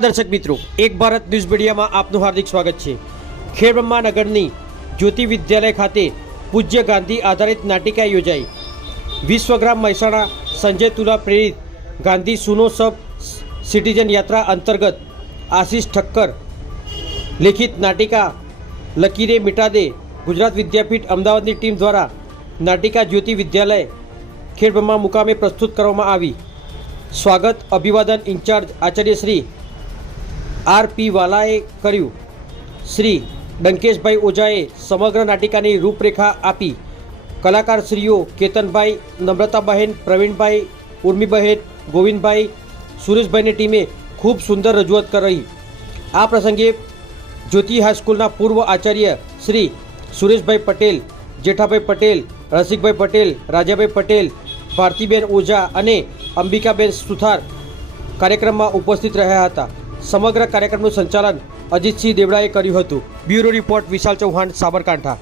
દર્શક મિત્રો, એક ભારત ન્યૂઝ મીડિયામાં આપનું હાર્દિક સ્વાગત છે। ખેડબ્રહ્મા નગરની જ્યોતિ વિદ્યાલય ખાતે પૂજ્ય ગાંધી આધારિત નાટિકા યોજાઈ। વિશ્વગ્રામ મહેસાણા સંજય તુલા પ્રેરિત ગાંધી સુનો સબ સિટીઝન યાત્રા અંતર્ગત આશીષ ઠક્કર લિખિત નાટિકા લકીરે મિટા દે ગુજરાત વિદ્યાપીઠ અમદાવાદની ટીમ દ્વારા નાટિકા જ્યોતિ વિદ્યાલય ખેડબ્રહ્મા મુકામે પ્રસ્તુત કરવામાં આવી। સ્વાગત અભિવાદન ઇન્ચાર્જ આચાર્ય શ્રી આર.પી. વાલાએ કર્યું। શ્રી ડંકેશભાઈ ઓઝાએ સમગ્ર નાટિકાની રૂપરેખા આપી। કલાકારશ્રીઓ કેતનભાઈ, નમ્રતાબહેન, પ્રવીણભાઈ, ઉર્મિબહેન, ગોવિંદભાઈ, સુરેશભાઈની ટીમે ખૂબ સુંદર રજૂઆત કરી। આ પ્રસંગે જ્યોતિ હાઈસ્કૂલના પૂર્વ આચાર્ય શ્રી સુરેશભાઈ પટેલ, જેઠાભાઈ પટેલ, રસિકભાઈ પટેલ, રાજાભાઈ પટેલ, ભારતીબેન ઓઝા અને અંબિકાબેન સુથાર કાર્યક્રમમાં ઉપસ્થિત રહ્યા હતા। સમગ્ર કાર્યક્રમનું સંચાલન અજીતસિંહ દેવડાએ કર્યું હતું। બ્યુરો રિપોર્ટ વિશાલ ચૌહાણ, સાબરકાંઠા।